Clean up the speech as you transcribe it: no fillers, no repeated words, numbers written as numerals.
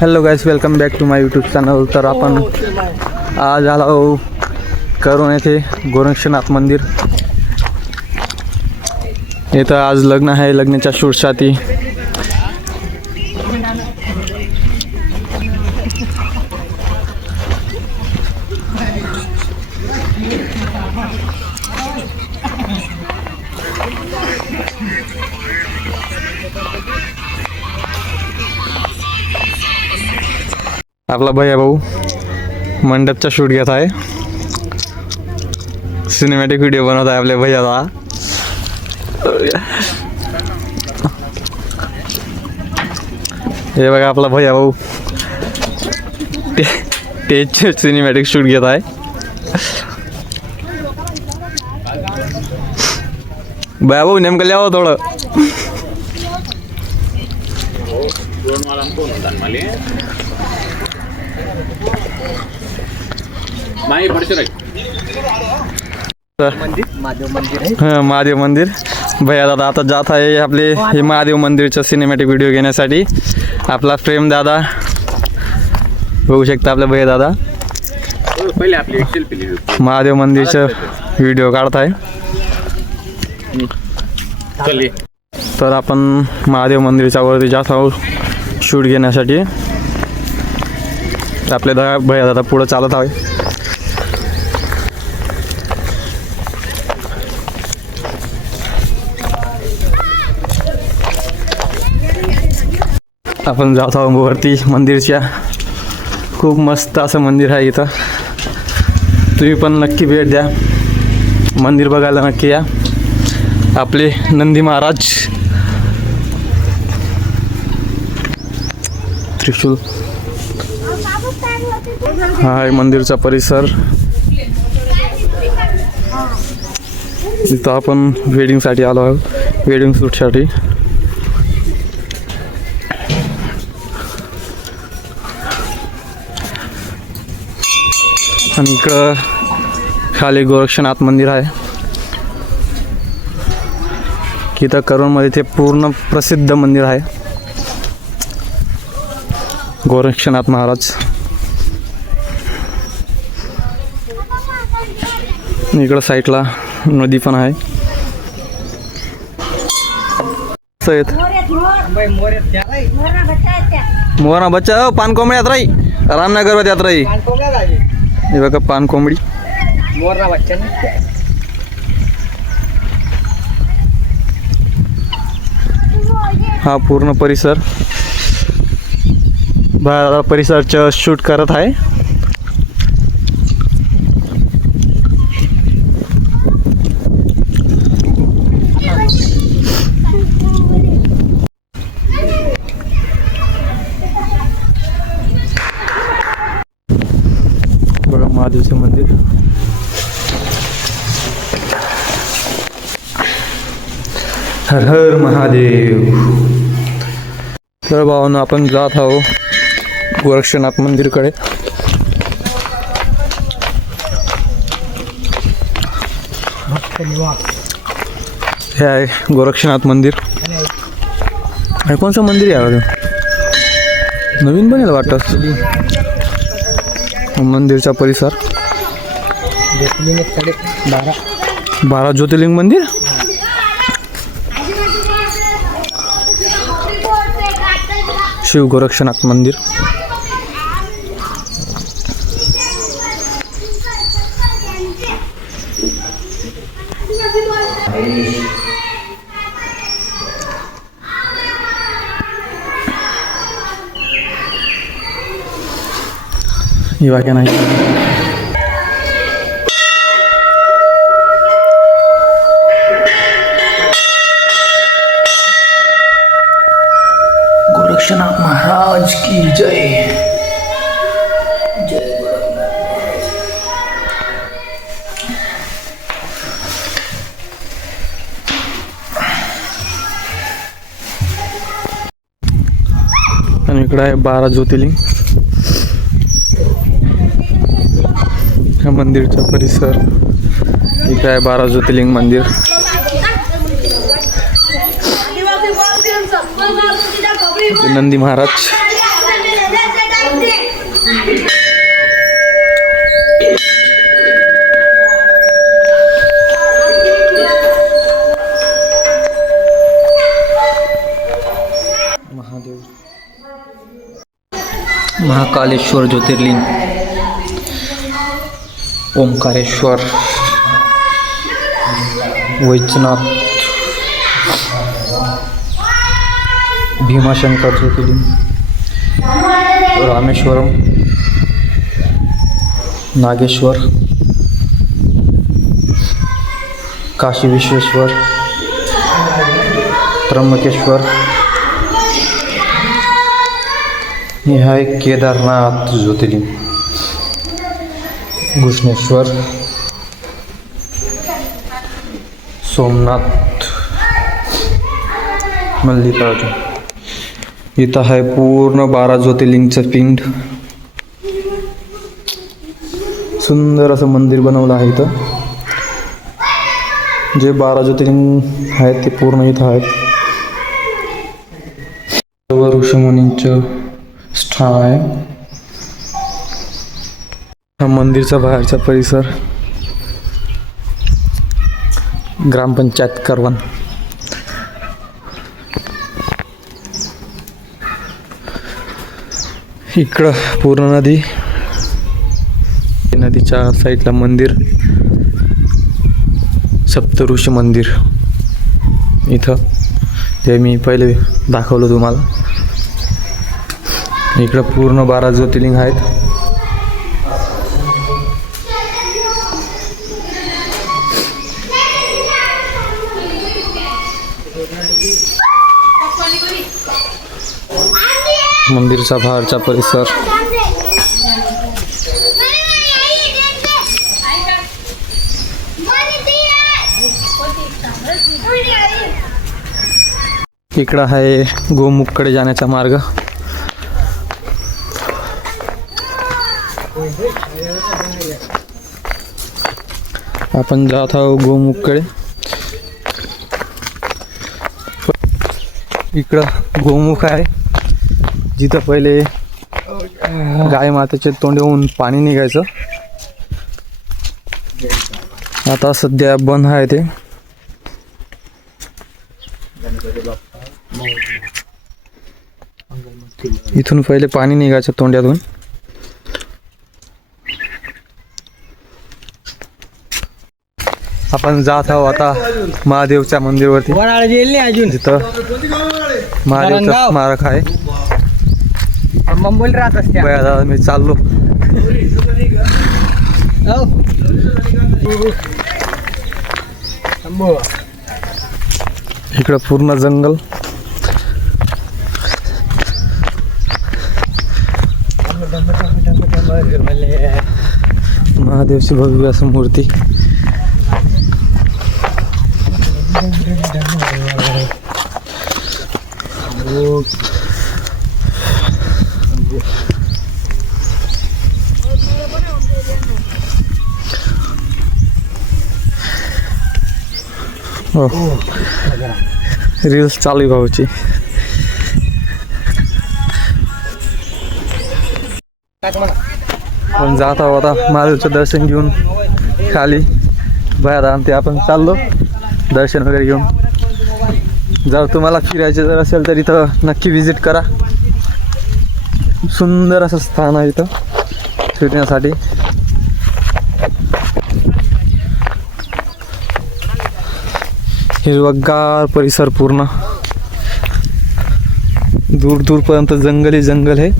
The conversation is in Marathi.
Hello guys, welcome back to my YouTube channel. तर आपण आज आलो करून येथे गोरक्षनाथ मंदिर. इथं आज लग्न आहे. लग्नाच्या शूटसाठी आपला भैया भाऊ मंडपचा शूट घेत आहे. सिनेमॅटिक व्हिडिओ बनवत आहे आपल्या भैयाला. हे बघा आपला भैया भाऊ स्टेजचे सिनेमॅटिक शूट घेत आहे. भैया भाऊ नेमकं लिहावं थोडं. महादेव मंदिर. भैया दादा आता जात आहे आपले हे महादेव मंदिरचं सिनेमॅटिक व्हिडिओ घेण्यासाठी. आपला प्रेम दादा बघू शकता. आपल्या भैया दादा महादेव मंदिरचं व्हिडिओ काढताय. तर आपण महादेव मंदिरच्या वरती जात आहोत शूट घेण्यासाठी. आपले भैया दादा पुढं चालत आहे. आपण जात आहोत वरती मंदिरच्या. खूप मस्त असं मंदिर आहे इथं. तुम्ही पण नक्की भेट द्या. मंदिर बघायला नक्की या. आपले नंदी महाराज त्रिशूल. हा आहे मंदिरचा परिसर. इथं आपण वेडिंगसाठी आलो आहोत, वेडिंग शूटसाठी. आणि इकडं खाली गोरक्षनाथ मंदिर आहे. इथं करूनमध्ये ते पूर्ण प्रसिद्ध मंदिर आहे गोरक्षनाथ महाराज. इकडं साईडला नदी पण आहे. मोरा बच्चा पान कोंबडी यात्रा रामनगर यात्रा. हे बघा पान कोंबडी. हा पूर्ण परिसर परिसरचं शूट करत आहे. बघा महादेवचं मंदिर. हर हर महादेव. तर भावांनो आपण जात आहोत गोरक्षनाथ मंदिरकडे. हे आहे गोरक्षनाथ मंदिर. हे कोणचं मंदिर आहे? नवीन बनेल वाटतं. मंदिरचा परिसर 12 ज्योतिर्लिंग मंदिर. शिव गोरक्षनाथ मंदिर. ये वाक्य नाही. गोरक्षनाथ महाराज की जय. जय आणि इकडे आहे 12 ज्योतिर्लिंग. मंदिरचा परिसर. इकडे आहे 12 ज्योतिर्लिंग मंदिर. नंदी महाराज. महाकालेश्वर ज्योतिर्लिंग, ओंकारेश्वर, वैजनाथ, भीमाशंकर ज्योतिर्लिंग, रामेश्वरम, नागेश्वर, काशी विश्वेश्वर, त्र्यंबकेश्वर, हे आहे केदारनाथ ज्योतिर्लिंग, घृष्णेश्वर, सोमनाथ, मल्लिकार्जुन. इथं आहे पूर्ण 12 ज्योतिर्लिंगचं पिंड. सुंदर असं मंदिर बनवलं आहे इथं. जे 12 ज्योतिर्लिंग आहेत ते पूर्ण इथं आहेत. सर्व ऋषीमुनींचं स्थान आहे. हा मंदिरचा बाहेरचा परिसर. ग्रामपंचायत करवण. इकडं पूर्ण नदी, नदीच्या साईडला मंदिर, सप्तऋषी मंदिर इथं. ते मी पहिले दाखवलं तुम्हाला. इकडं पूर्ण 12 ज्योतिर्लिंग आहेत. मंदिरचा बाहेरचा परिसर. इकडं आहे गोमुखकडे जाण्याचा मार्ग. आपण जात आहोत गोमुखकडे. इकडं गोमुख आहे, जिथं पहिले गाय मातेचे तोंडावरून पाणी निघायचं. आता सध्या बंद आहे ते. इथून पहिले पाणी निघायचं तोंडातून. आपण जात आहोत आता महादेवच्या मंदिरवरती, जिथं महादेवचं स्मारक आहे. मुंबईला राहत असते. दादा मी चाललो. इकडं पूर्ण जंगल. महादेवची भव्य असं मूर्ती. रील्स चालू आहे भाऊची. पण जात आहोत आता महादेवचं दर्शन घेऊन खाली बाहेर. आणि ते आपण चाललो दर्शन वगैरे घेऊन. जर तुम्हाला फिरायचे जर असेल तर इथं नक्की विजिट करा. सुंदर असं स्थान आहे इथं फिरण्यासाठी. हिरवगार परिसर पूर्ण. दूर दूरपर्यंत जंगल आहे.